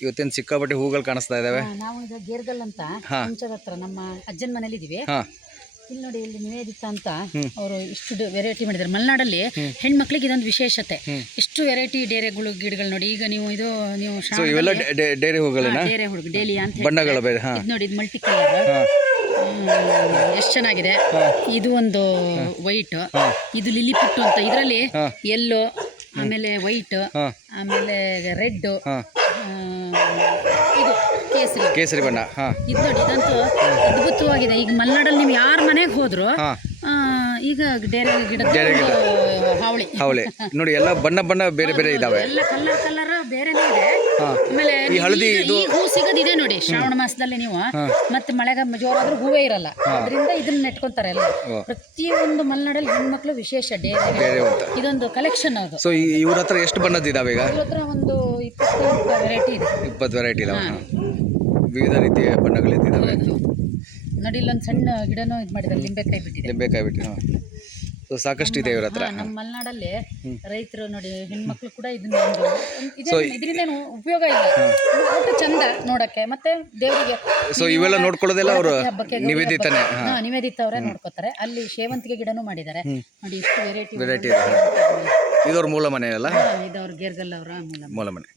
ಇವತ್ತೇನು ಸಿಕ್ಕಾಪಟ್ಟೆ ಹೂಗಳು ಕಾಣಿಸ್ತಾ ಇದಾವೆ. ನಾವು ಇದು ಗೇರ್ಗಲ್ ಅಂತ ಹಾ. ಹತ್ರ ನಮ್ಮ ಅಜ್ಜನ ಮನೇಲಿ ಇದೀವಿ ಹಾಂ. ಇಲ್ಲಿ ನೋಡಿ ಇಲ್ಲಿ ನಿವೇದಿತ ಅಂತ ಅವರು ಇಷ್ಟು ವೆರೈಟಿ ಮಾಡಿದ್ದಾರೆ. ಮಲೆನಾಡಲ್ಲಿ ಹೆಣ್ಮಕ್ಳಿಗೆ ಇದೊಂದು ವಿಶೇಷತೆ. ಇಷ್ಟು ವೆರೈಟಿ ಡೇರೆಗಳು ಗಿಡಗಳು ನೋಡಿ. ಈಗ ನೀವು ಇದು ನೀವು ಸೊ ಶ್ರಾವಣದಲ್ಲಿ- ಇವೆಲ್ಲ ಡೇ- ಡೇರಿ ಹೂಗಳೇನಾ ಡೇರೆ ಹುಡುಗ ಡೇಲಿ ಅಂತ ಹೇಳಿ ಬಣ್ಣಗಳು ಬೇರೆ ಹಾಂ. ಇದು ನೋಡಿ ಇದು ಮಲ್ಟಿ ಕಲರ್ ಎಷ್ಟು ಚೆನ್ನಾಗಿದೆ. ಇದು ಒಂದು ವೈಟ್ ಇದು ಲಿಲಿ ಪುಟ್ಟು ಅಂತ. ಇದರಲ್ಲಿ ಯೆಲ್ಲೋ ಆಮೇಲೆ ವೈಟ್ ಹಾಂ. ಆಮೇಲೆ ರೆಡ್ ಹಾಂ. ಇದು ಕೇಸರಿ. ಕೇಸರಿ ಬಣ್ಣ ಹಾಂ. ಇದು ನೋಡಿ ಇದಂತೂ ಅದ್ಭುತವಾಗಿದೆ. ಈಗ ಮಲೆನಾಡಲ್ಲಿ ನೀವು ಯಾರ ಮನೆಗೆ ಹೋದ್ರು ಹಾಂ. ಈಗ ಡೇರೆ ಗಿಡ ಹಾವಳಿ ಗಿಡ. ಹಾವಳಿ. ಹವಳೆ. ನೋಡಿ ಎಲ್ಲ ಬಣ್ಣ ಬಣ್ಣ ಬೇರೆ ಬೇರೆ ಇದಾವೆ. ಎಲ್ಲ ಕಲರ್ ಕಲರ್ ಬೇರೆನೇ ಇದೆ. ಆಮೇಲೆ ಈ ಹಳದಿ ಈಗ ಇದು- ಈ ಹೂ ಸಿಗದಿದೆ ನೋಡಿ ಶ್ರಾವಣ ಮಾಸದಲ್ಲಿ ನೀವು. ಮತ್ತೆ ಮಳೆಗ ಜೋರಾದ್ರೂ ಹೂವೇ ಇರಲ್ಲ. ಅದರಿಂದ ಇದನ್ನ ನೆಟ್ಕೊಂತಾರೆ ಎಲ್ಲ. ಓ. ಪ್ರತಿಯೊಂದು ಮಲೆನಾಡಲ್ಲಿ ಹೆಣ್ಮಕ್ಳು ವಿಶೇಷ ಡೇರೆ ಅಂತ ಇದೊಂದು ಕಲೆಕ್ಷನ್ ಅದು. ಸೊ ಇವ್ರ ಹತ್ರ ಎಷ್ಟು ಬಣ್ಣದ್ದು ಇದಾವೆ ಈಗ? ಇವ್ರ ಹತ್ರ ಒಂದು ಇಪ್ಪತ್ತು ವೆರೈಟಿ ಇದೆ. ಇಪ್ಪತ್ತು ವೆರೈಟಿ ಇದಾವೆ. ಹಾಂ. ವಿವಿಧ ರೀತಿಯ ಬಣ್ಣಗಳಿದ್ದಾವೆ ನೋಡಿ ಇಲ್ಲೊಂದು ಸಣ್ಣ ಗಿಡನೂ ಇದು ಮಾಡಿದ್ದಾರೆ ಲಿಂಬೆಕಾಯಿ ಬಿಟ್ಟಿದೆ. ಲಿಂಬೆಕಾಯಿ ಬಿಟ್ಟು ಸೊ ಸಾಕಷ್ಟು ಇದೆ ಇವ್ರ ಹತ್ರ ಹಾ, ನಮ್ಮ ಮಲೆನಾಡಲ್ಲಿ ರೈತರು ನೋಡಿ ಹೆಣ್ಮಕ್ಳು ಕೂಡ ಇದನ್ನ ಇದರಿಂದ ಏನು ಉಪಯೋಗ ಇಲ್ಲ. ಒಟ್ಟು ಚಂದ ನೋಡಕ್ಕೆ ಮತ್ತೆ ದೇವರಿಗೆ ಸೊ ಇವೆಲ್ಲ ನೋಡ್ಕೊಳ್ಳೋದೆಲ್ಲ ಅವರು ಹಬ್ಬಕ್ಕೆ ಗೌರಿ ನಿವೇದಿತನೇ ಹಬ್ಬಕ್ಕೆ- ಹಾ, ನಿವೇದಿತ ಅವರೇ ನೋಡ್ಕೋತಾರೆ. ಅಲ್ಲಿ ಸೇವಂತಿಗೆ ಗಿಡನೂ ಮಾಡಿದ್ದಾರೆ. ನೋಡಿ ಎಷ್ಟು ವೆರೈಟಿ ವೆರೈಟಿ ಇದೆ. ಇದವ್ರ ಮೂಲ ಮನೆ ಅಲ್ಲ? ಅವ್ರ ಗೇರ್ಗಲ್ ಅವರ ಮೂಲ ಮೂಲ ಮನೆ.